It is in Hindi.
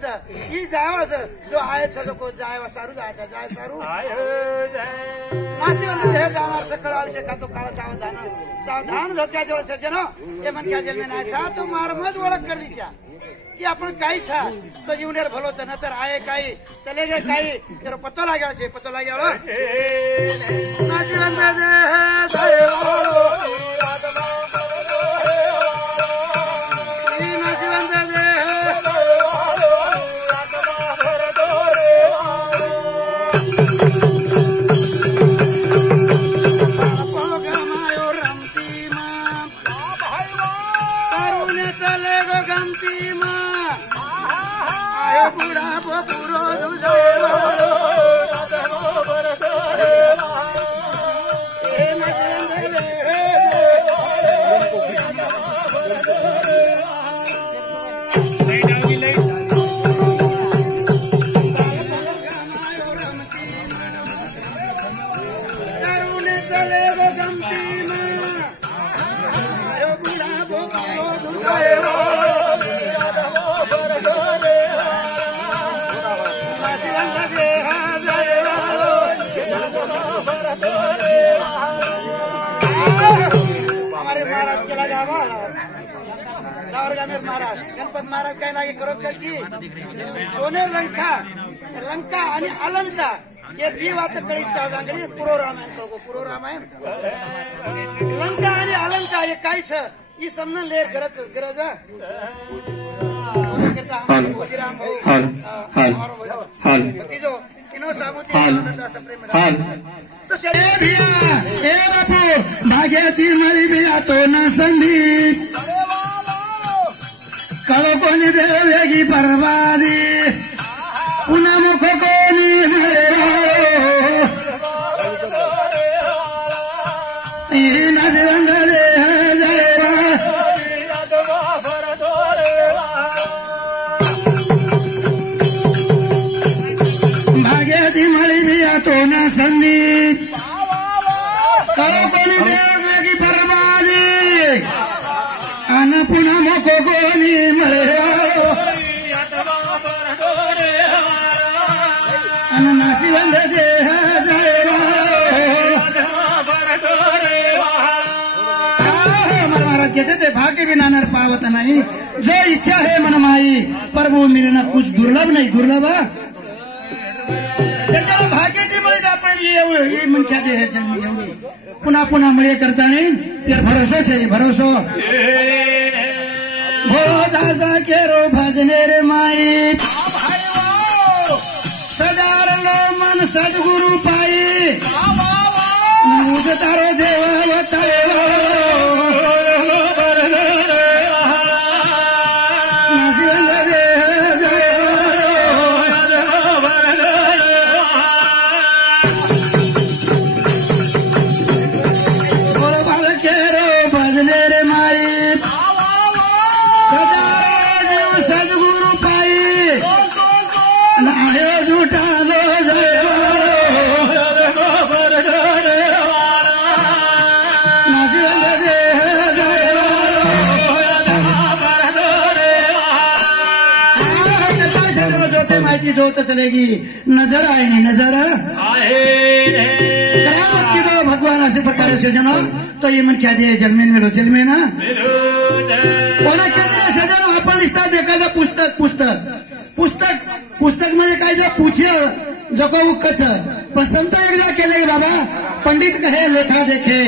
छ यी जाओ जो आएछ जो को जाए सारू जाएछ जाए सारू मासी भन्ने हे जामार सकल आवश्यक तो काळ सावधान सावधान धोक्या जोळ सज्जन ये मन क्या जेल में ना छा तो मार मज ओळख करली छा कि आपण काही छा तो जीवनेर भलो छ नतर आए काही चले गए काही तेरो पतो लाग्यो छे पतो लाग्यो मासी भन्ने हे दयाळु महाराज गणपत महाराज काय लागे खरोखर की सोने लंका लंका आणि अलंका ये ती बात कळी सांगली पुरो रामायण पुरो रामायण लंका आणि अलंका हे काय छ ई समजन लेर गरज श्रीराम भाऊ हाल तीजो इनो साबुती प्रेम तो ए बापू भाग्याची मळी मी आतो ना संदीप कळो कोणी देवेगी बर्बादी पुन्हा मुख कोणी मिळे नजरंग दे भाग्याची मळी मी आतो ना संदीप कळो कोणी देवेगी बर्बादी अन पुन्हा मुख कोणी मिळे नाशिवंत महाराज कहते थे भाग्य भी नानर पावत नहीं जो इच्छा है मन माई पर वो मिलना कुछ दुर्लभ नहीं दुर्लभ सगळं भाग्याची मळी आपण ये मनख्या जे है जन्म एवढी पुन्हा पुन्हा मळे करता नाही तर भरोसा छे भरोसा भोळा दासा केरो भजने रे माई सदारण मन सद्गुरु पाई मुझ तारो देव बतायो जोत चलेगी नजर आए नहीं नजर करामत की तो भगवान ऐसे प्रकार से जनो तो ये मन क्या दे जलमेन में लो जलमेन कोणा केंद्र सजन आपण इस्ता देखायचं पुस्तक पुस्तक पुस्तक पुस्तक मध्ये काय जो पूछे जको कच पण संत एकदा केले बाबा पंडित कहे लेखा देखे